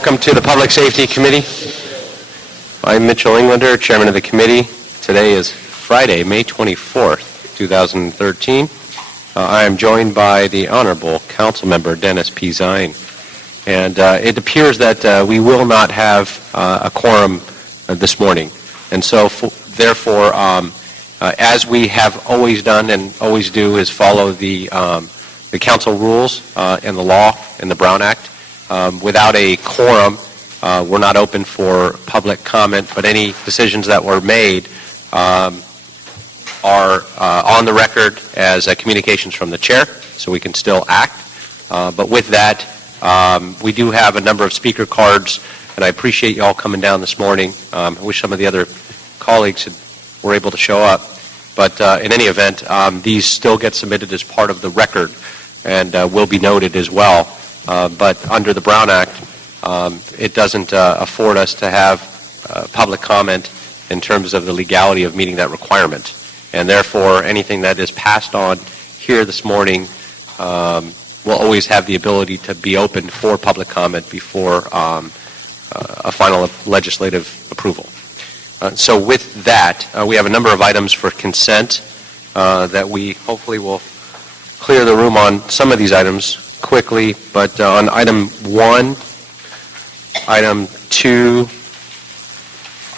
Welcome to the Public Safety Committee. I'm Mitchell Englander, Chairman of the committee. Today is Friday, May 24th, 2013. I am joined by the Honorable Council Member Dennis P. Zine. And it appears that we will not have a quorum this morning. And so, therefore, as we have always done and always do, is follow the council rules and the law and the Brown Act. Without a quorum, we're not open for public comment, but any decisions that were made are on the record as communications from the chair, so we can still act. But with that, we do have a number of speaker cards, and I appreciate you all coming down this morning. I wish some of the other colleagues were able to show up. But in any event, these still get submitted as part of the record and will be noted as well. But under the Brown Act, it doesn't afford us to have public comment in terms of the legality of meeting that requirement. And therefore, anything that is passed on here this morning will always have the ability to be open for public comment before a final legislative approval. So with that, we have a number of items for consent that we hopefully will clear the room on some of these items quickly, but on item 1, item 2,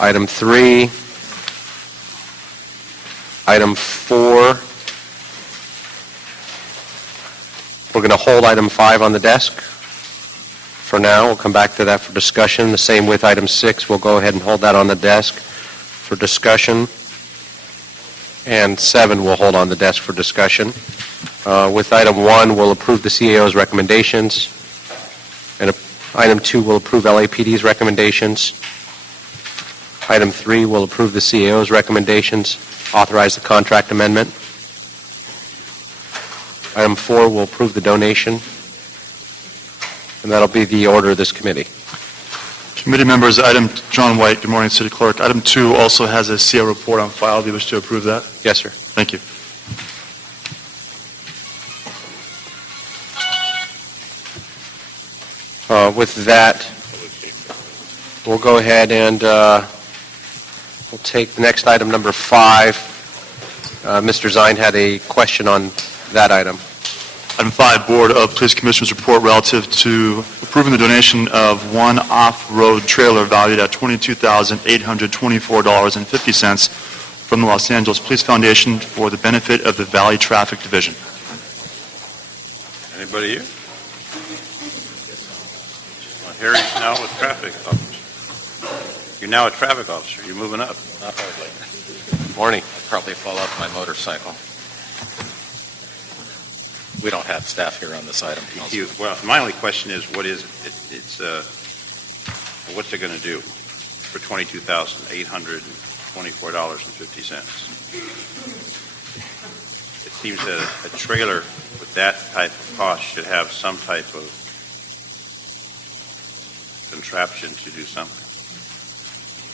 item 3, item 4, we're going to hold item 5 on the desk for now. We'll come back to that for discussion. The same with item 6. We'll go ahead and hold that on the desk for discussion. And 7 we'll hold on the desk for discussion. With item 1, we'll approve the CAO's recommendations. And item 2 will approve LAPD's recommendations. Item 3 will approve the CAO's recommendations, authorize the contract amendment. Item 4 will approve the donation. And that'll be the order of this committee. Committee members, item John White, good morning, City Clerk. Item 2 also has a CAO report on file. Do you wish to approve that? Yes, sir. Thank you. With that, we'll go ahead and we'll take the next item, number 5. Mr. Zine had a question on that item. Item 5, Board of Police Commissioners report relative to approving the donation of one off-road trailer valued at $22,824.50 from the Los Angeles Police Foundation for the benefit of the Valley Traffic Division. Anybody here? Harry's now a traffic officer. You're now a traffic officer. You're moving up. Not hardly. Morning. I'd probably fall off my motorcycle. We don't have staff here on this item. Well, my only question is, what is it? What's it going to do for $22,824.50? It seems that a trailer with that type of cost should have some type of contraption to do something.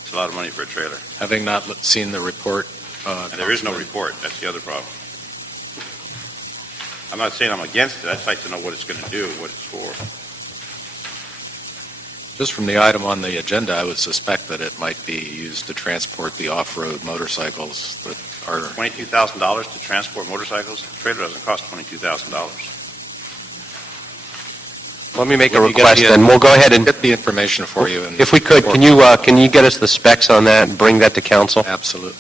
It's a lot of money for a trailer. Having not seen the report. And there is no report. That's the other problem. I'm not saying I'm against it. I'd like to know what it's going to do, what it's for. Just from the item on the agenda, I would suspect that it might be used to transport the off-road motorcycles that are... $22,000 to transport motorcycles? The trailer doesn't cost $22,000. Let me make a request, and we'll go ahead and get the information for you. If we could, can you get us the specs on that and bring that to council? Absolutely.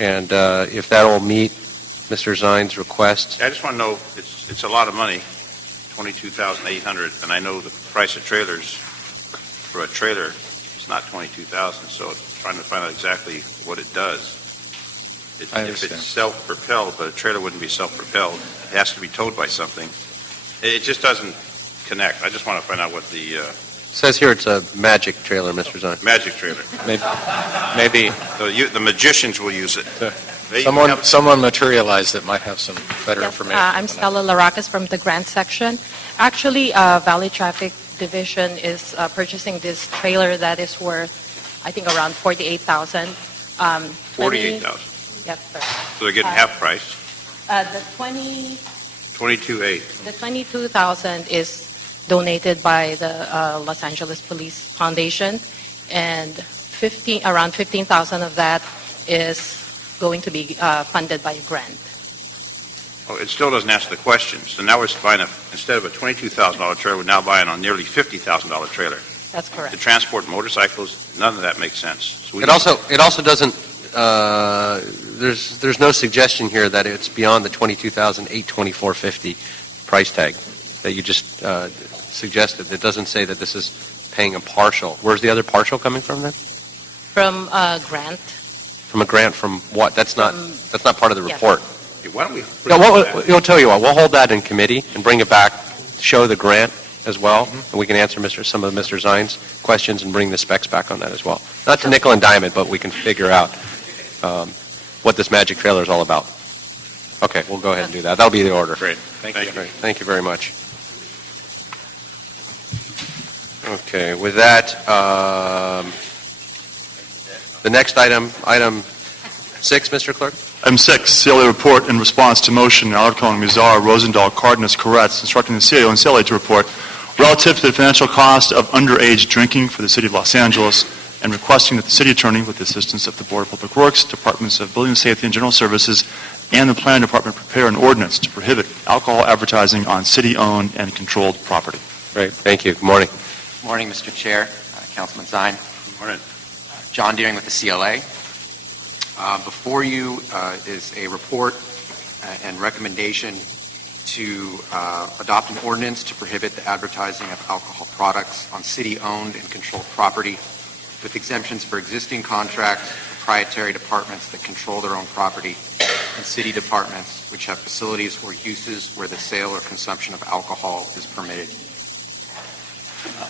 And if that will meet Mr. Zine's request. I just want to know, it's a lot of money, $22,800, and I know the price of trailers for a trailer is not $22,000, so I'm trying to find out exactly what it does. If it's self-propelled, but a trailer wouldn't be self-propelled, it has to be towed by something. It just doesn't connect. I just want to find out what the... It says here it's a magic trailer, Mr. Zine. Magic trailer. Maybe the magicians will use it. Someone materialized that might have some better information. I'm Stella Laracas from the grant section. Actually, Valley Traffic Division is purchasing this trailer that is worth, I think, around $48,000. $48,000. Yes, sir. So they're getting half price. The 22,000 is donated by the Los Angeles Police Foundation, and around 15,000 of that is going to be funded by a grant. Oh, it still doesn't answer the question. So now we're buying, instead of a $22,000 trailer, we're now buying a nearly $50,000 trailer. That's To correct. transport motorcycles, none of that makes sense. So we It also doesn't, there's no suggestion here that it's beyond the $22,824.50 price tag that you just suggested. It doesn't say that this is paying a partial. Where's the other partial coming from then? From a grant. From a grant from what? That's not part of the Yes. report. Why don't we? No, we'll tell you what, we'll hold that in committee and bring it back, show the grant as well, and we can answer some of Mr. Zine's questions and bring the specs back on that as well. Not to nickel and dime it, but we can figure out what this magic trailer is all about. Okay, we'll go ahead and do that. That'll be the order. Great. Thank you. Great. Thank you very much. Okay, with that, the next item 6, Mr. Clerk? Item 6, CLA report in response to motion Alarcon, Mizar, Rosendahl, Cardenas, Koretz, instructing the CAO and CLA to report relative to the financial cost of underage drinking for the City of Los Angeles, and requesting that the City Attorney, with the assistance of the Board of Public Works, Departments of Building Safety and General Services, and the Planning Department, prepare an ordinance to prohibit alcohol advertising on city-owned and controlled property. Great, thank you. Good morning. Morning, Mr. Chair, Councilman Zine. Morning. John Deering with the CLA. Before you is a report and recommendation to adopt an ordinance to prohibit the advertising of alcohol products on city-owned and controlled property, with exemptions for existing contracts, proprietary departments that control their own property, and city departments which have facilities or uses where the sale or consumption of alcohol is permitted.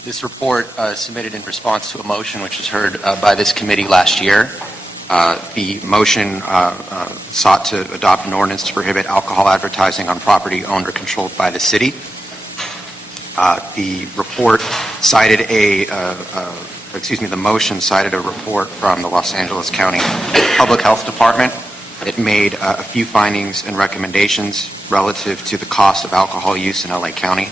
This report is submitted in response to a motion which was heard by this committee last year. The motion sought to adopt an ordinance to prohibit alcohol advertising on property owned or controlled by the city. The report cited the motion cited a report from the Los Angeles County Public Health Department. It made a few findings and recommendations relative to the cost of alcohol use in LA County.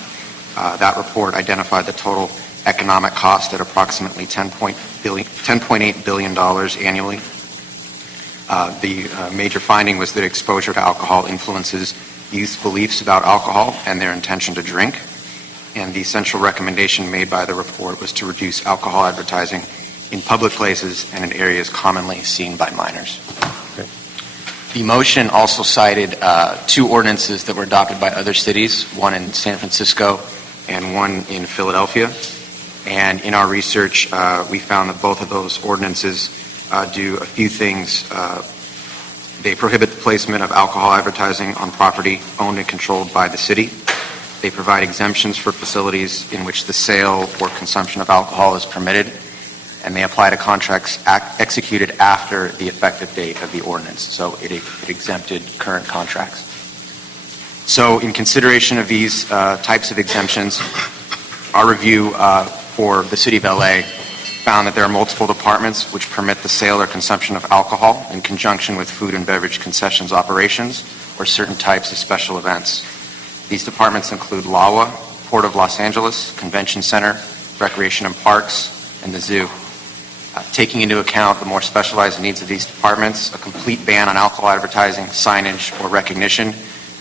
That report identified the total economic cost at approximately $10.8 billion annually. The major finding was that exposure to alcohol influences youth's beliefs about alcohol and their intention to drink. And the central recommendation made by the report was to reduce alcohol advertising in public places and in areas commonly seen by minors. Okay. The motion also cited 2 ordinances that were adopted by other cities, one in San Francisco and one in Philadelphia. And in our research, we found that both of those ordinances do a few things. They prohibit the placement of alcohol advertising on property owned and controlled by the city. They provide exemptions for facilities in which the sale or consumption of alcohol is permitted, and they apply to contracts executed after the effective date of the ordinance. So it exempted current contracts. So in consideration of these types of exemptions, our review for the City of LA found that there are multiple departments which permit the sale or consumption of alcohol in conjunction with food and beverage concessions operations or certain types of special events. These departments include LAWA, Port of Los Angeles, Convention Center, Recreation and Parks, and the Zoo. Taking into account the more specialized needs of these departments, a complete ban on alcohol advertising, signage, or recognition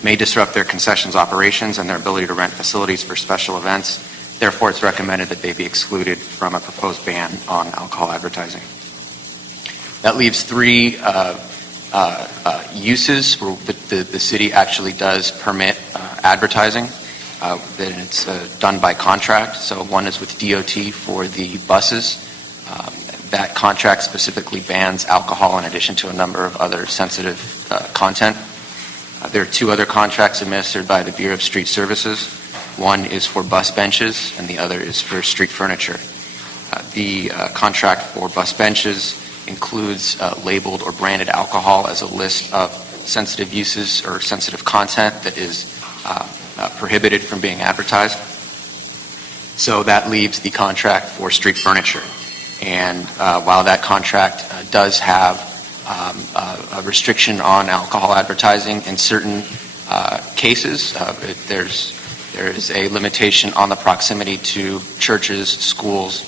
may disrupt their concessions operations and their ability to rent facilities for special events. Therefore, it's recommended that they be excluded from a proposed ban on alcohol advertising. That leaves 3 uses where the city actually does permit advertising. That it's done by contract. So one is with DOT for the buses. That contract specifically bans alcohol in addition to a number of other sensitive content. There are 2 other contracts administered by the Bureau of Street Services. One is for bus benches, and the other is for street furniture. The contract for bus benches includes labeled or branded alcohol as a list of sensitive uses or sensitive content that is prohibited from being advertised. So that leaves the contract for street furniture. And while that contract does have a restriction on alcohol advertising in certain cases, there's There is a limitation on the proximity to churches, schools.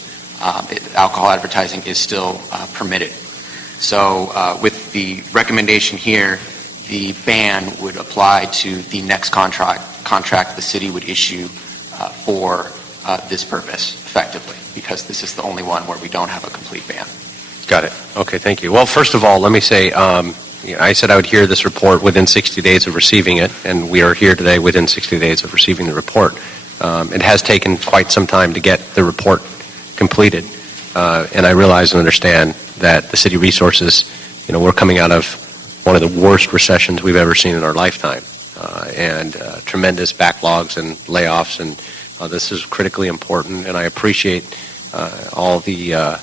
Alcohol advertising is still permitted. So with the recommendation here, the ban would apply to the next contract the city would issue for this purpose, effectively, because this is the only one where we don't have a complete ban. Got it. Okay, thank you. Well, first of all, let me say, I said I would hear this report within 60 days of receiving it, and we are here today within 60 days of receiving the report. It has taken quite some time to get the report completed, and I realize and understand that the city resources, we're coming out of one of the worst recessions we've ever seen in our lifetime, and tremendous backlogs and layoffs, and this is critically important, and I appreciate all the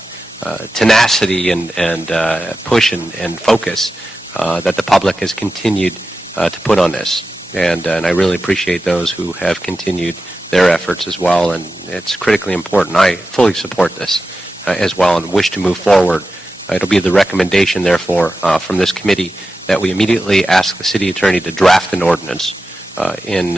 tenacity and push and focus that the public has continued to put on this. And I really appreciate those who have continued their efforts as well, and it's critically important. I fully support this as well and wish to move forward. It'll be the recommendation, therefore, from this committee that we immediately ask the city attorney to draft an ordinance in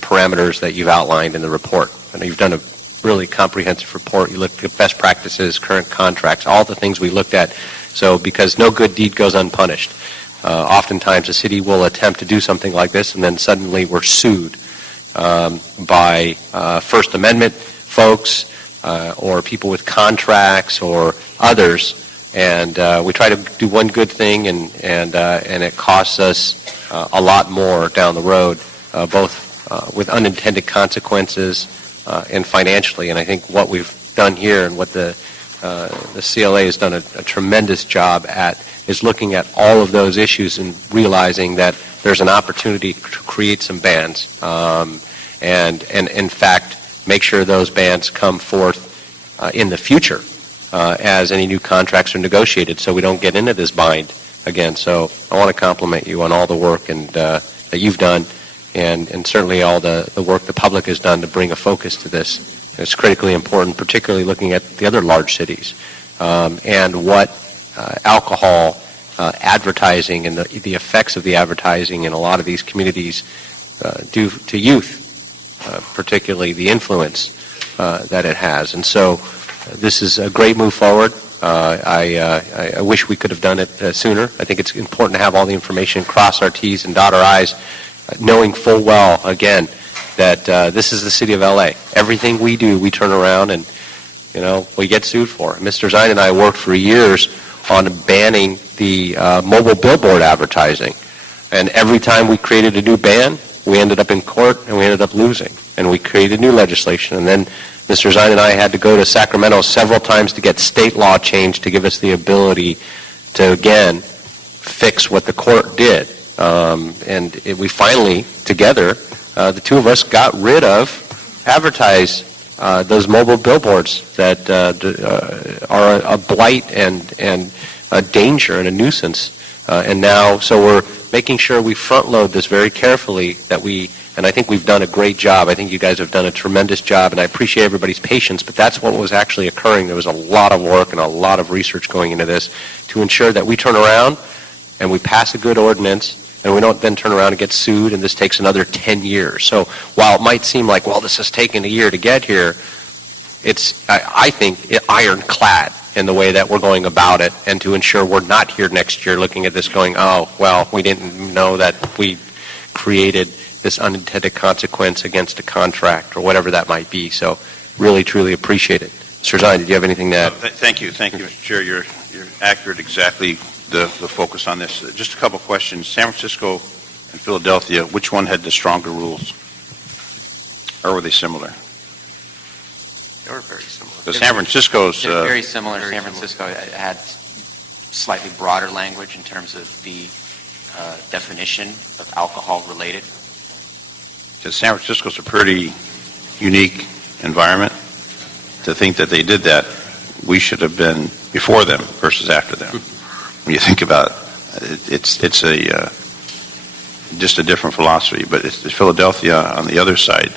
parameters that you've outlined in the report. I know you've done a really comprehensive report. You looked at best practices, current contracts, all the things we looked at. So because no good deed goes unpunished. Oftentimes a city will attempt to do something like this and then suddenly we're sued by First Amendment folks or people with contracts or others. And we try to do one good thing and it costs us a lot more down the road, both with unintended consequences and financially. And I think what we've done here and what the CLA has done a tremendous job at is looking at all of those issues and realizing that there's an opportunity to create some bans and in fact make sure those bans come forth in the future as any new contracts are negotiated so we don't get into this bind again. So I want to compliment you on all the work and that you've done and certainly all the work the public has done to bring a focus to this. It's critically important, particularly looking at the other large cities and what alcohol advertising and the effects of the advertising in a lot of these communities do to youth, particularly the influence that it has. And so this is a great move forward. I wish we could have done it sooner. I think it's important to have all the information, cross our T's and dot our I's, knowing full well, again, that this is the city of L.A. Everything we do, we turn around and, we get sued for. Mr. Zine and I worked for years on banning the mobile billboard advertising. And every time we created a new ban, we ended up in court and we ended up losing. And we created new legislation. And then Mr. Zine and I had to go to Sacramento several times to get state law changed to give us the ability to, again, fix what the court did. We finally, together, the two of us got rid of those mobile billboards that are a blight and a danger and a nuisance. And now, so we're making sure we front load this very carefully and I think we've done a great job. I think you guys have done a tremendous job, and I appreciate everybody's patience, but that's what was actually occurring. There was a lot of work and a lot of research going into this to ensure that we turn around and we pass a good ordinance and we don't then turn around and get sued and this takes another 10 years. So while it might seem like, well, this has taken a year to get here, it's, I think, ironclad in the way that we're going about it and to ensure we're not here next year looking at this going, oh, well, we didn't know that we created this unintended consequence against a contract or whatever that might be. So really, truly appreciate it. Mr. Zine, did you have anything to add? Thank you, Mr. Chair. You're accurate exactly the focus on this. Just a couple questions. San Francisco and Philadelphia, which one had the stronger rules? Or were they similar? They were very similar. Because San Francisco's... They're very similar. San Francisco had slightly broader language in terms of the definition of alcohol-related. Because San Francisco's a pretty unique environment. To think that they did that, we should have been before them versus after them. When you think about it, it's just a different philosophy. But it's Philadelphia on the other side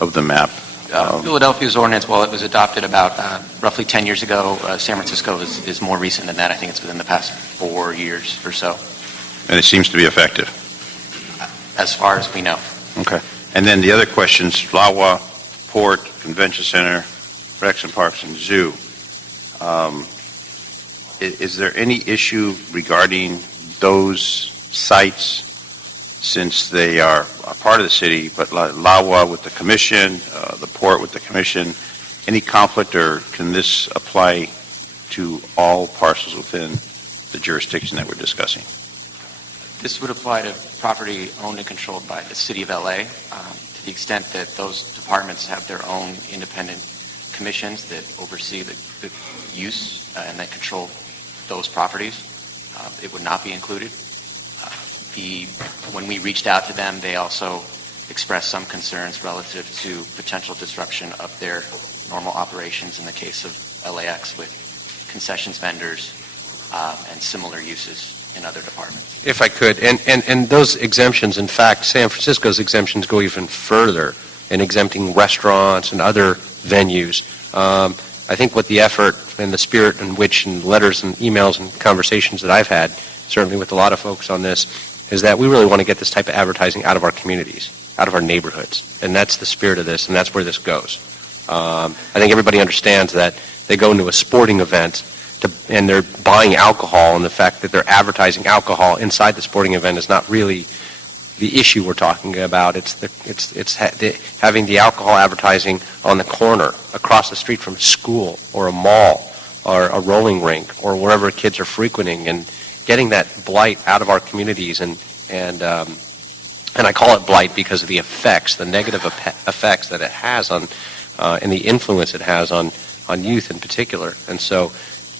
of the map. Philadelphia's ordinance, well, it was adopted about roughly 10 years ago. San Francisco is more recent than that. I think it's within the past 4 years or so. And it seems to be effective. As far as we know. Okay. And then the other questions, Lawa, Port, Convention Center, Rex and Parks and Zoo. Is there any issue regarding those sites since they are a part of the city, but Lawa with the commission, the Port with the commission, any conflict, or can this apply to all parcels within the jurisdiction that we're discussing? This would apply to property owned and controlled by the City of LA, to the extent that those departments have their own independent commissions that oversee the use and that control those properties. It would not be included. When we reached out to them, they also expressed some concerns relative to potential disruption of their normal operations in the case of LAX with concessions vendors and similar uses in other departments. If I could, and those exemptions, in fact, San Francisco's exemptions go even further in exempting restaurants and other venues. I think what the effort and the spirit in which, in letters and emails and conversations that I've had, certainly with a lot of folks on this, is that we really want to get this type of advertising out of our communities, out of our neighborhoods. And that's the spirit of this, and that's where this goes. I think everybody understands that they go into a sporting event and they're buying alcohol, and the fact that they're advertising alcohol inside the sporting event is not really the issue we're talking about. It's having the alcohol advertising on the corner, across the street from a school or a mall or a rolling rink or wherever kids are frequenting, and getting that blight out of our communities. And I call it blight because of the effects, the negative effects that it has on, and the influence it has on youth in particular. And so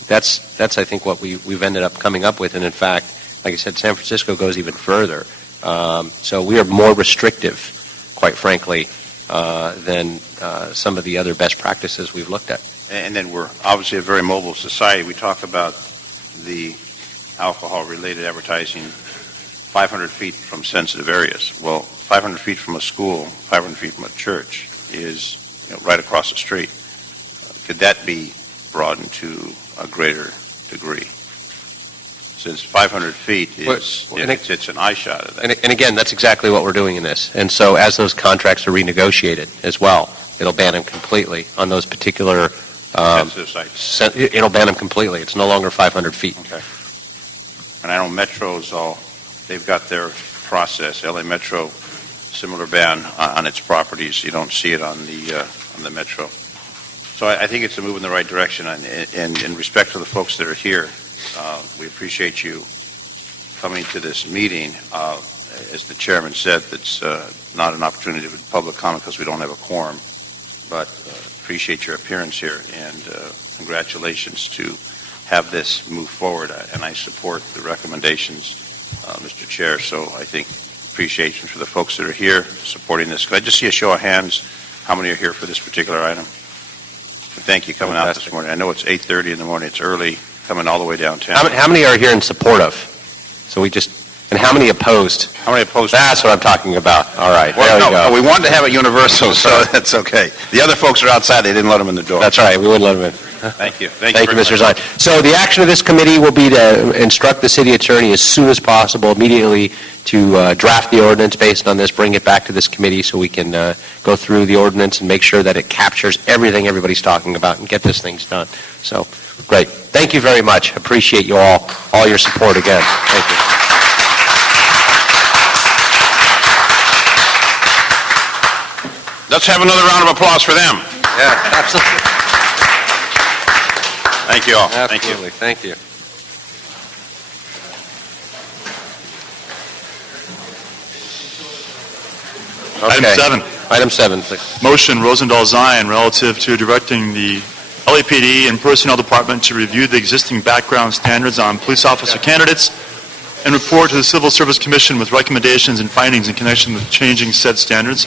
that's I think what we've ended up coming up with. And in fact, like I said, San Francisco goes even further. So we are more restrictive, quite frankly, than some of the other best practices we've looked at. And then we're obviously a very mobile society. We talk about the alcohol-related advertising 500 feet from sensitive areas. Well, 500 feet from a school, 500 feet from a church is right across the street. Could that be broadened to a greater degree? Since 500 feet is, it's an eye shot of that. And again, that's exactly what we're doing in this. And so as those contracts are renegotiated as well, it'll ban them completely on those particular Sensitive sites. It'll ban them completely. It's no longer 500 feet. Okay. And I know Metro's they've got their process. LA Metro, similar ban on its properties. You don't see it on the Metro. So I think it's a move in the right direction. And in respect to the folks that are here, we appreciate you coming to this meeting. As the chairman said, it's not an opportunity for public comment because we don't have a quorum, but appreciate your appearance here, and congratulations to have this move forward. And I support the recommendations, Mr. Chair. So I think appreciation for the folks that are here supporting this. Could I just see a show of hands? How many are here for this particular item? Thank you for coming out this morning. I know it's 8:30 in the morning. It's early, coming all the way downtown. How many are here in support of? So and how many opposed? How many opposed? That's what I'm talking about. All right, Well, there we go. we wanted to have it universal, so that's okay. The other folks are outside. They didn't let them in the door. That's right, we wouldn't let them in. Thank you. Thank you, Mr. Zine. So the action of this committee will be to instruct the city attorney as soon as possible, immediately, to draft the ordinance based on this, bring it back to this committee so we can go through the ordinance and make sure that it captures everything everybody's talking about and get this thing done. So, great. Thank you very much. Appreciate you all your support again. Thank you. Let's have another round of applause for them. Yeah, absolutely. Thank you all. Absolutely. Thank you. Thank you. Item Okay. 7, Item 7, please. motion Rosendahl Zion relative to directing the LAPD and Personnel Department to review the existing background standards on police officer candidates and report to the Civil Service Commission with recommendations and findings in connection with changing said standards.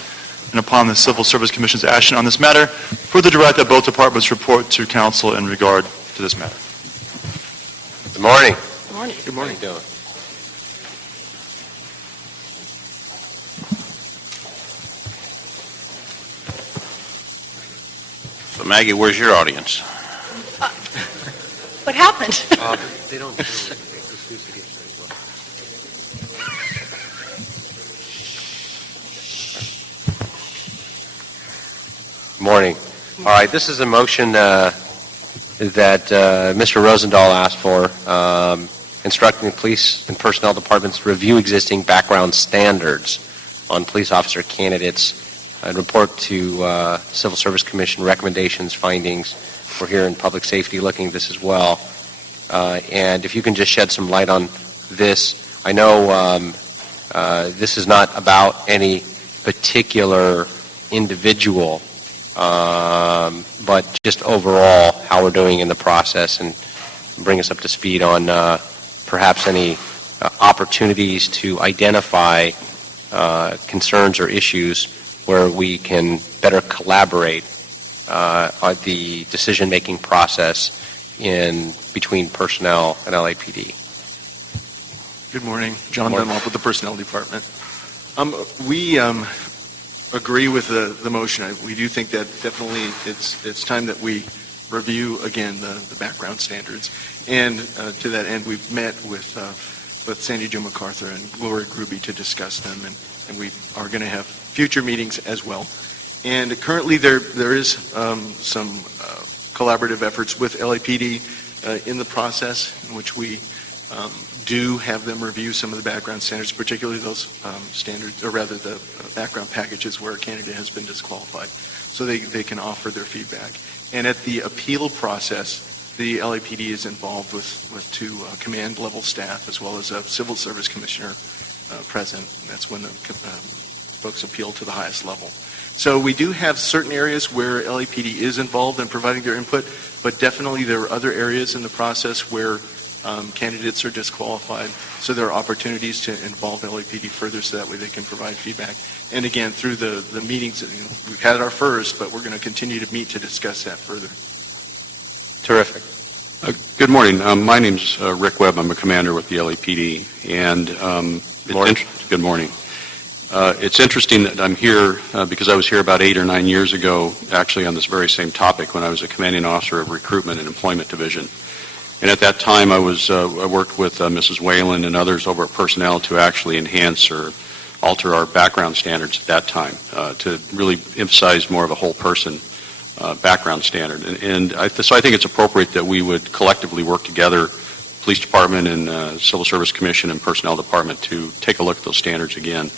And upon the Civil Service Commission's action on this matter, further direct that both departments report to council in regard to this matter. Good morning. Good morning. Good morning. How you doing? So Maggie, where's your audience? What happened? They don't do exclusivity. morning. All right, this is a motion that Mr. Rosendahl asked for, instructing the police and personnel departments to review existing background standards on police officer candidates and report to Civil Service Commission recommendations, findings. We're here in public safety looking at this as well. And if you can just shed some light on this. I know this is not about any particular individual, but just overall how we're doing in the process, and bring us up to speed on perhaps any opportunities to identify concerns or issues where we can better collaborate on the decision-making process between personnel and LAPD. Good morning. John Dunlop with the Personnel Department. We agree with the motion. We do think that definitely it's time that we review again the background standards. And to that end, we've met with Sandy Jo MacArthur and Gloria Gruby to discuss them, and we are going to have future meetings as well. And currently there is some collaborative efforts with LAPD in the process in which we do have them review some of the background standards, particularly those standards, or rather the background packages where a candidate has been disqualified, so they can offer their feedback. And at the appeal process, the LAPD is involved with two command level staff as well as a civil service commissioner present. That's when the folks appeal to the highest level. So we do have certain areas where LAPD is involved in providing their input, but definitely there are other areas in the process where candidates are disqualified, so there are opportunities to involve LAPD further so that way they can provide feedback. And again, through the meetings, we've had our first, but we're going to continue to meet to discuss that further. Terrific. Good morning. My name's Rick Webb. I'm a commander with the LAPD. And good morning. It's interesting that I'm here because I was here about 8 or 9 years ago, actually on this very same topic when I was a commanding officer of Recruitment and Employment Division. And at that time, I worked with Mrs. Whalen and others over at Personnel to actually enhance or alter our background standards at that time to really emphasize more of a whole person background standard. So I think it's appropriate that we would collectively work together, Police Department and Civil Service Commission and Personnel Department, to take a look at those standards again.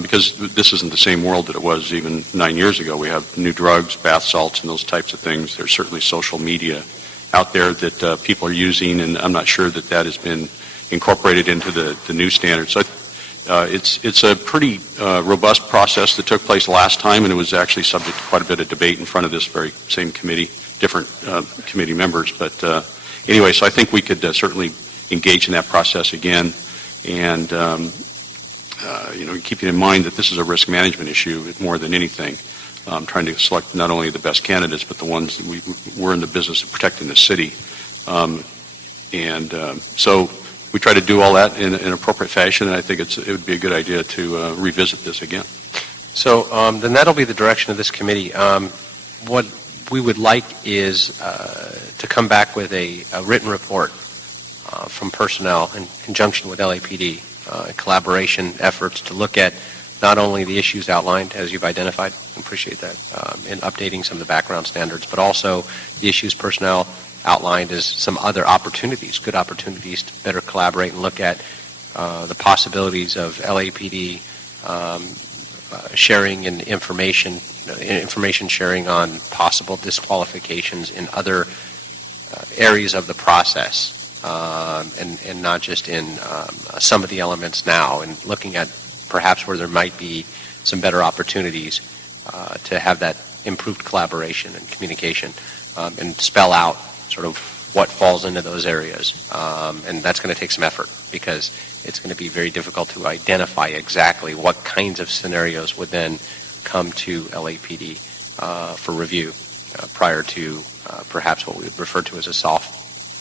Because this isn't the same world that it was even 9 years ago. We have new drugs, bath salts, and those types of things. There's certainly social media out there that people are using, and I'm not sure that has been incorporated into the new standards. So it's a pretty robust process that took place last time, and it was actually subject to quite a bit of debate in front of this very same committee, different committee members. But anyway, so I think we could certainly engage in that process again, and keeping in mind that this is a risk management issue more than anything. Trying to select not only the best candidates, but the ones that we're in the business of protecting the city. So we try to do all that in an appropriate fashion, and I think it would be a good idea to revisit this again. So then that'll be the direction of this committee. What we would like is to come back with a written report from personnel in conjunction with LAPD, collaboration efforts to look at not only the issues outlined, as you've identified, I appreciate that, in updating some of the background standards, but also the issues personnel outlined as some other opportunities, good opportunities to better collaborate and look at the possibilities of LAPD sharing and information sharing on possible disqualifications in other areas of the process, and not just in some of the elements now, and looking at perhaps where there might be some better opportunities to have that improved collaboration and communication, and spell out sort of what falls into those areas. And that's going to take some effort, because it's going to be very difficult to identify exactly what kinds of scenarios would then come to LAPD for review prior to perhaps what we would refer to as a soft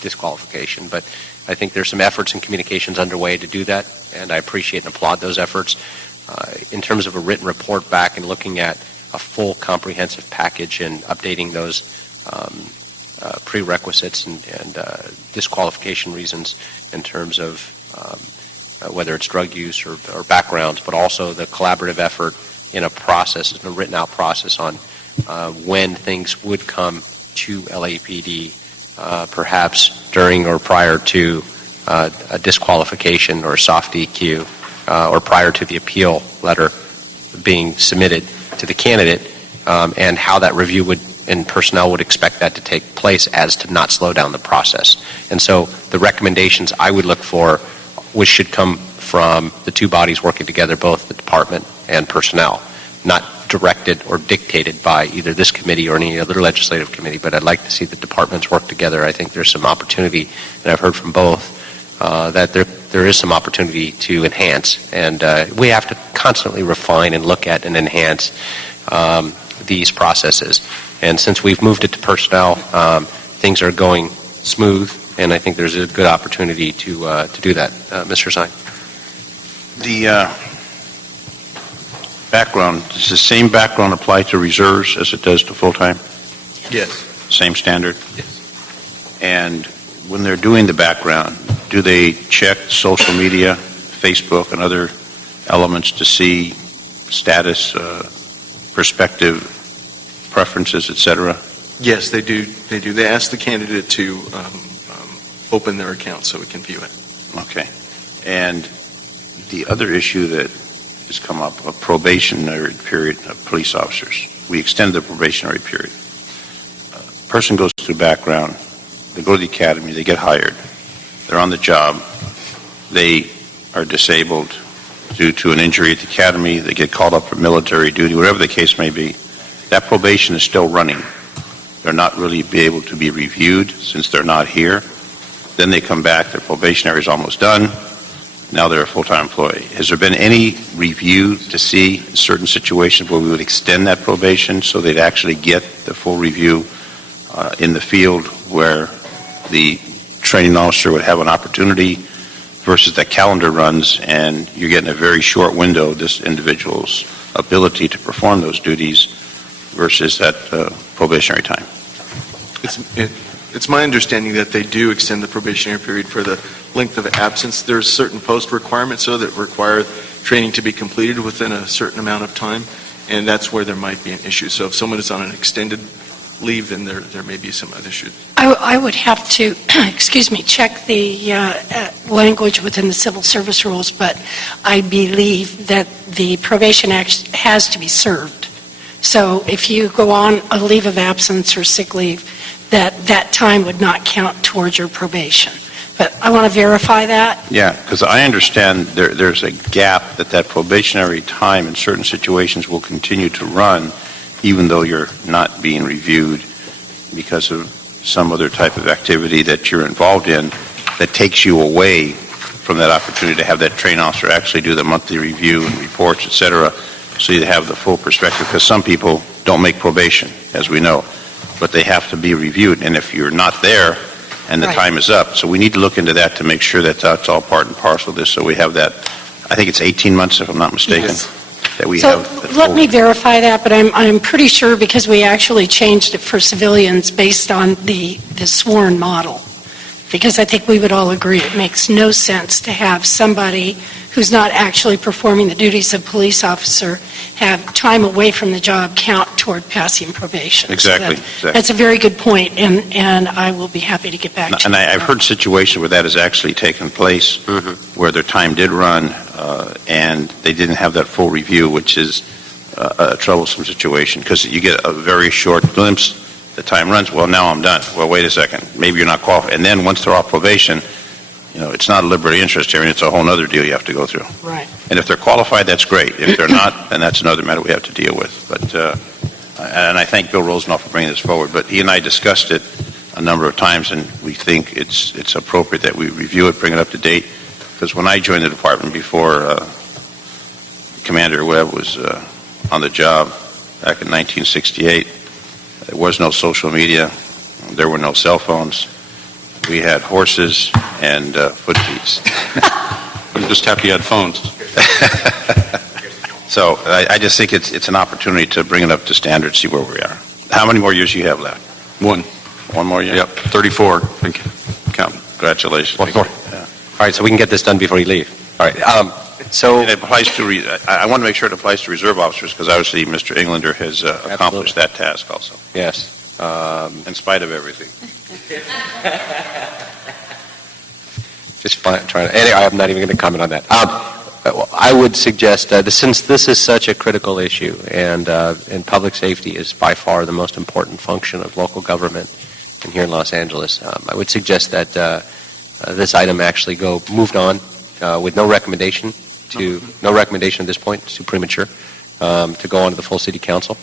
disqualification. But I think there's some efforts and communications underway to do that, and I appreciate and applaud those efforts. In terms of a written report back and looking at a full comprehensive package and updating those prerequisites and disqualification reasons in terms of whether it's drug use or backgrounds, but also the collaborative effort in a process, in a written out process on when things would come to LAPD, perhaps during or prior to a disqualification or a soft DQ, or prior to the appeal letter being submitted to the candidate, and how that review would and personnel would expect that to take place as to not slow down the process. And so the recommendations I would look for, which should come from the two bodies working together, both the department and personnel, not directed or dictated by either this committee or any other legislative committee, but I'd like to see the departments work together. I think there's some opportunity, and I've heard from both, that there is some opportunity to enhance, and we have to constantly refine and look at and enhance these processes. And since we've moved it to personnel, things are going smooth, and I think there's a good opportunity to do that. Mr. Stein. The background, does the same background apply to reserves as it does to full-time? Yes. Same standard? Yes. And when they're doing the background, do they check social media, Facebook, and other elements to see status, perspective, preferences, etc.? Yes, they do. They do. They ask the candidate to open their account so we can view it. Okay. And the other issue that has come up, a probationary period of police officers. We extend the probationary period. A person goes through background, they go to the academy, they get hired, they're on the job, they are disabled due to an injury at the academy, they get called up for military duty, whatever the case may be. That probation is still running. They're not really be able to be reviewed since they're not here. Then they come back, their probationary is almost done. Now they're a full-time employee. Has there been any review to see certain situations where we would extend that probation so they'd actually get the full review in the field where the training officer would have an opportunity versus that calendar runs and you're getting a very short window of this individual's ability to perform those duties versus that probationary time? It's my understanding that they do extend the probationary period for the length of absence. There's certain post requirements, though, that require training to be completed within a certain amount of time, and that's where there might be an issue. So if someone is on an extended leave, then there may be some other issues. I would have to, check the language within the civil service rules, but I believe that the probation act has to be served. So if you go on a leave of absence or sick leave, that time would not count towards your probation. But I want to verify that. Yeah, because I understand there's a gap that probationary time in certain situations will continue to run even though you're not being reviewed because of some other type of activity that you're involved in that takes you away from that opportunity to have that trained officer actually do the monthly review and reports, et cetera, so you have the full perspective. Because some people don't make probation, as we know, but they have to be reviewed. And if you're not there and the Right. time is up, so we need to look into that to make sure that that's all part and parcel of this. So we have that, I think it's 18 months, if I'm not mistaken, Yes. that we So have. that let full- me verify that, but I'm pretty sure because we actually changed it for civilians based on the sworn model. Because I think we would all agree it makes no sense to have somebody who's not actually performing the duties of police officer have time away from the job count toward passing probation. So Exactly, That's a very good point, and I will be happy to get back to you. And I've heard situations where that has actually taken place, where their time did run, and they didn't have that full review, which is a troublesome situation, because you get a very short glimpse, the time runs, well, now I'm done. Well, wait a second, maybe you're not qualified. And then once they're off probation, it's not a liberty interest hearing, it's a whole other deal you have to go through. Right. And if they're qualified, that's great. If they're not, then that's another matter we have to deal with. But, and I thank Bill Rosendahl for bringing this forward, but he and I discussed it a number of times, and we think it's appropriate that we review it, bring it up to date, because when I joined the department before Commander Webb was on the job back in 1968, there was no social media, there were no cell phones, we had horses and foot feeds. I'm just happy you had phones. So I just think it's an opportunity to bring it up to standard, see where we are. How many more years do you have left? One. One more year? Yep, 34. Thank you. Count. Congratulations. One more. Yeah. All right, so we can get this done before you leave. All right. So, And it applies to, I want to make sure it applies to reserve officers, because obviously Mr. Englander has accomplished that task also, yes. in spite of everything. Just trying to, anyway, I'm not even going to comment on that. I would suggest, since this is such a critical issue, and public safety is by far the most important function of local government and here in Los Angeles, I would suggest that this item actually moved on with no recommendation at this point, it's too premature, to go on to the full city council.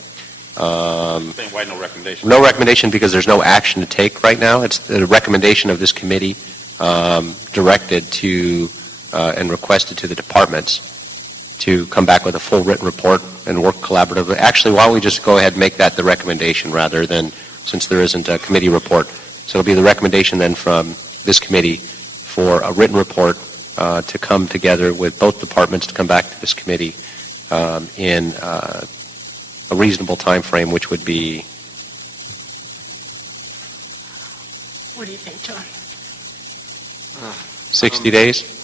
Why no recommendation? No recommendation because there's no action to take right now. It's the recommendation of this committee directed to and requested to the departments to come back with a full written report and work collaboratively. Actually, why don't we just go ahead and make that the recommendation rather than, since there isn't a committee report. So it'll be the recommendation then from this committee for a written report to come together with both departments to come back to this committee in a reasonable time frame, which would be... What do you think, John? 60 days?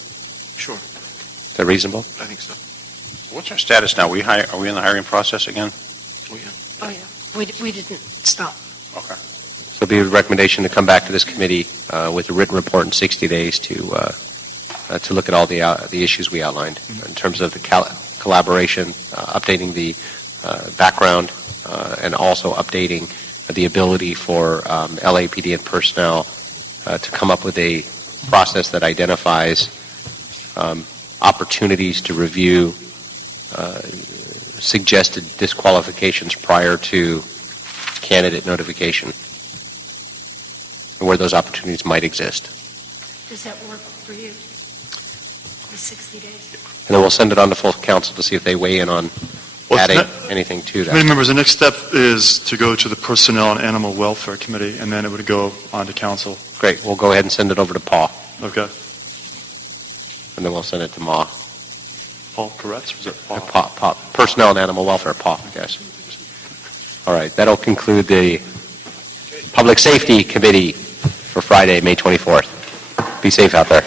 Sure, Is that reasonable? I think so. What's our status now? Are we in the hiring process again? Oh, yeah. Oh, yeah. We didn't stop. Okay. So it'll be a recommendation to come back to this committee with a written report in 60 days to look at all the issues we outlined in terms of the collaboration, updating the background, and also updating the ability for LAPD and personnel to come up with a process that identifies opportunities to review suggested disqualifications prior to candidate notification, and where those opportunities might exist. Does that work for you? The 60 days? And then we'll send it on to full council to see if they weigh in on Well, adding it's anything to Committee that. members, the next step is to go to the Personnel and Animal Welfare Committee, and then it would go on to council. Great, we'll go ahead and send it over to Paul, Okay. and then we'll send it to Ma. Paul Koretz, was it Paul? Pa, Personnel and Animal Welfare, Paul, yes. All right, that'll conclude the Public Safety Committee for Friday, May 24th. Be safe out there.